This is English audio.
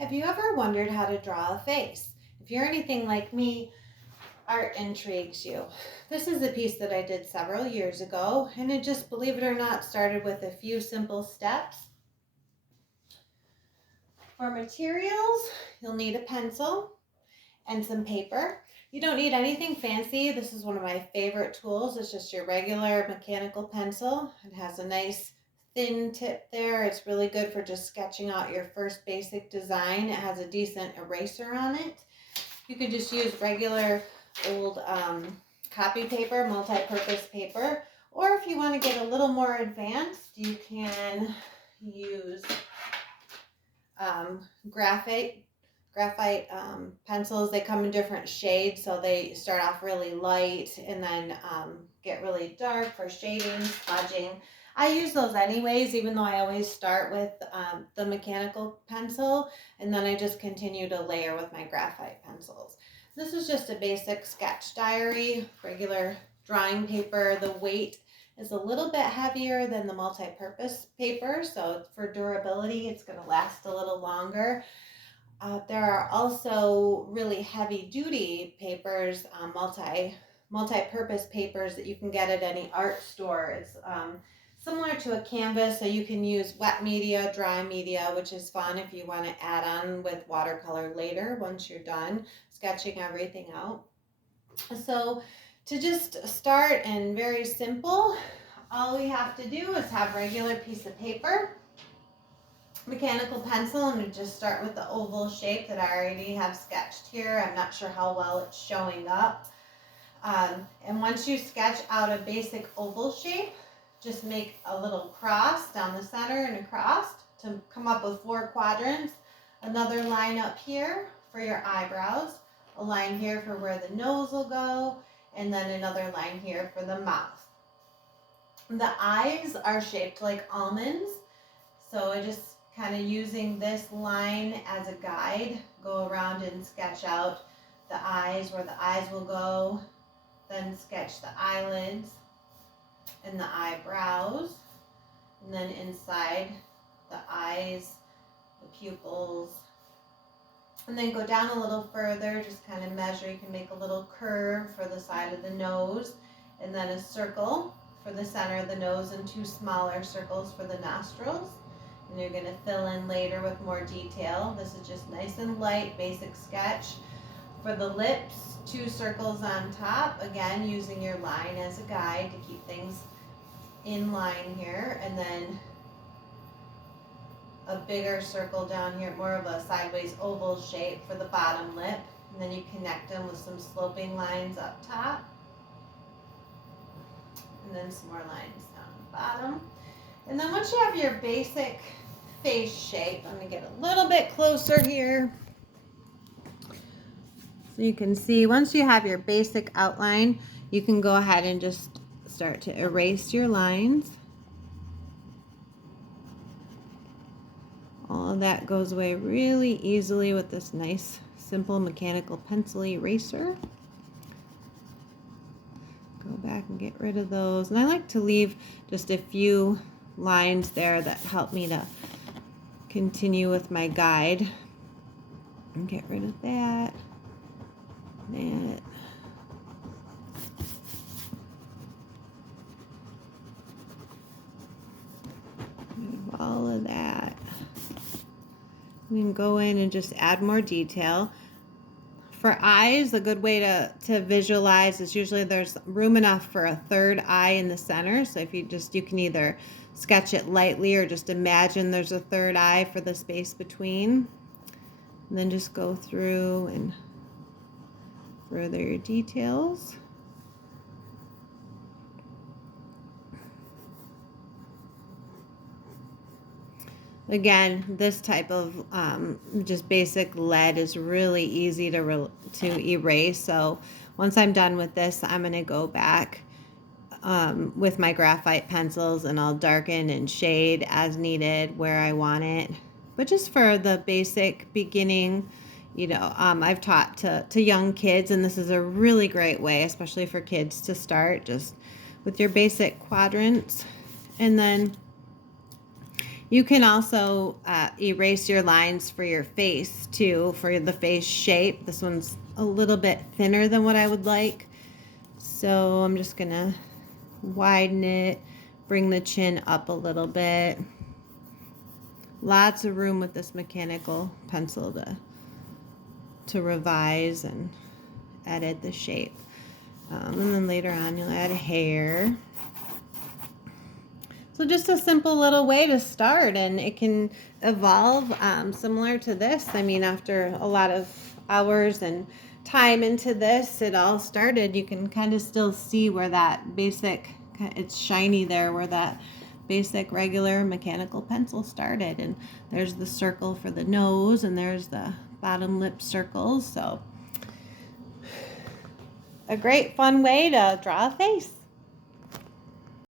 Have you ever wondered how to draw a face? If you're anything like me, art intrigues you. This is a piece that I did several years ago, and it just, believe it or not, started with a few simple steps. For materials, you'll need a pencil and some paper. You don't need anything fancy. This is one of my favorite tools. It's just your regular mechanical pencil. It has a nice thin tip there. It's really good for just sketching out your first basic design. It has a decent eraser on it. You could just use regular old copy paper, multi-purpose paper, or if you want to get a little more advanced, you can use graphite pencils. They come in different shades, so they start off really light and then get really dark for shading, smudging. I use those anyways, even though I always start with the mechanical pencil, and then I just continue to layer with my graphite pencils. This is just a basic sketch diary, regular drawing paper. The weight is a little bit heavier than the multi-purpose paper, so for durability, it's going to last a little longer. There are also really heavy-duty papers, multi-purpose papers that you can get at any art store. It's similar to a canvas, so you can use wet media, dry media, which is fun if you want to add on with watercolor later once you're done sketching everything out. So to just start and very simple, all we have to do is have regular piece of paper, mechanical pencil, and just start with the oval shape that I already have sketched here. I'm not sure how well it's showing up. And once you sketch out a basic oval shape, just make a little cross down the center and across to come up with 4 quadrants. Another line up here for your eyebrows, a line here for where the nose will go, and then another line here for the mouth. The eyes are shaped like almonds, so I just kind of using this line as a guide, go around and sketch out the eyes, where the eyes will go, then sketch the eyelids and the eyebrows, and then inside the eyes, the pupils, and then go down a little further, just kind of measure. You can make a little curve for the side of the nose, and then a circle for the center of the nose, and 2 smaller circles for the nostrils. And you're going to fill in later with more detail. This is just nice and light, basic sketch. For the lips, 2 circles on top, again using your line as a guide to keep things in line here, and then a bigger circle down here, more of a sideways oval shape for the bottom lip, and then you connect them with some sloping lines up top, and then some more lines down the bottom. And then once you have your basic face shape, I'm going to get a little bit closer here so you can see. Once you have your basic outline, you can go ahead and just start to erase your lines. All of that goes away really easily with this nice simple mechanical pencil eraser. Go back and get rid of those, and I like to leave just a few lines there that help me to continue with my guide. And get rid of that. That. Move all of that. We can go in and just add more detail. For eyes, a good way to visualize is usually there's room enough for a third eye in the center. So if you can either sketch it lightly or just imagine there's a third eye for the space between. And then just go through and further your details. Again, this type of just basic lead is really easy to erase. So once I'm done with this, I'm going to go back with my graphite pencils, and I'll darken and shade as needed where I want it. But just for the basic beginning, I've taught to young kids, and this is a really great way, especially for kids, to start just with your basic quadrants. And then You can also erase your lines for your face too, for the face shape. This one's a little bit thinner than what I would like. So I'm just gonna widen it, bring the chin up a little bit. Lots of room with this mechanical pencil to revise and edit the shape. And then later on you'll add hair. So just a simple little way to start, and it can evolve similar to this. I mean, after a lot of hours and time into this, it all started. You can kind of still see where that basic, it's shiny there, where that basic regular mechanical pencil started. And there's the circle for the nose, and there's the bottom lip circles. So a great fun way to draw a face.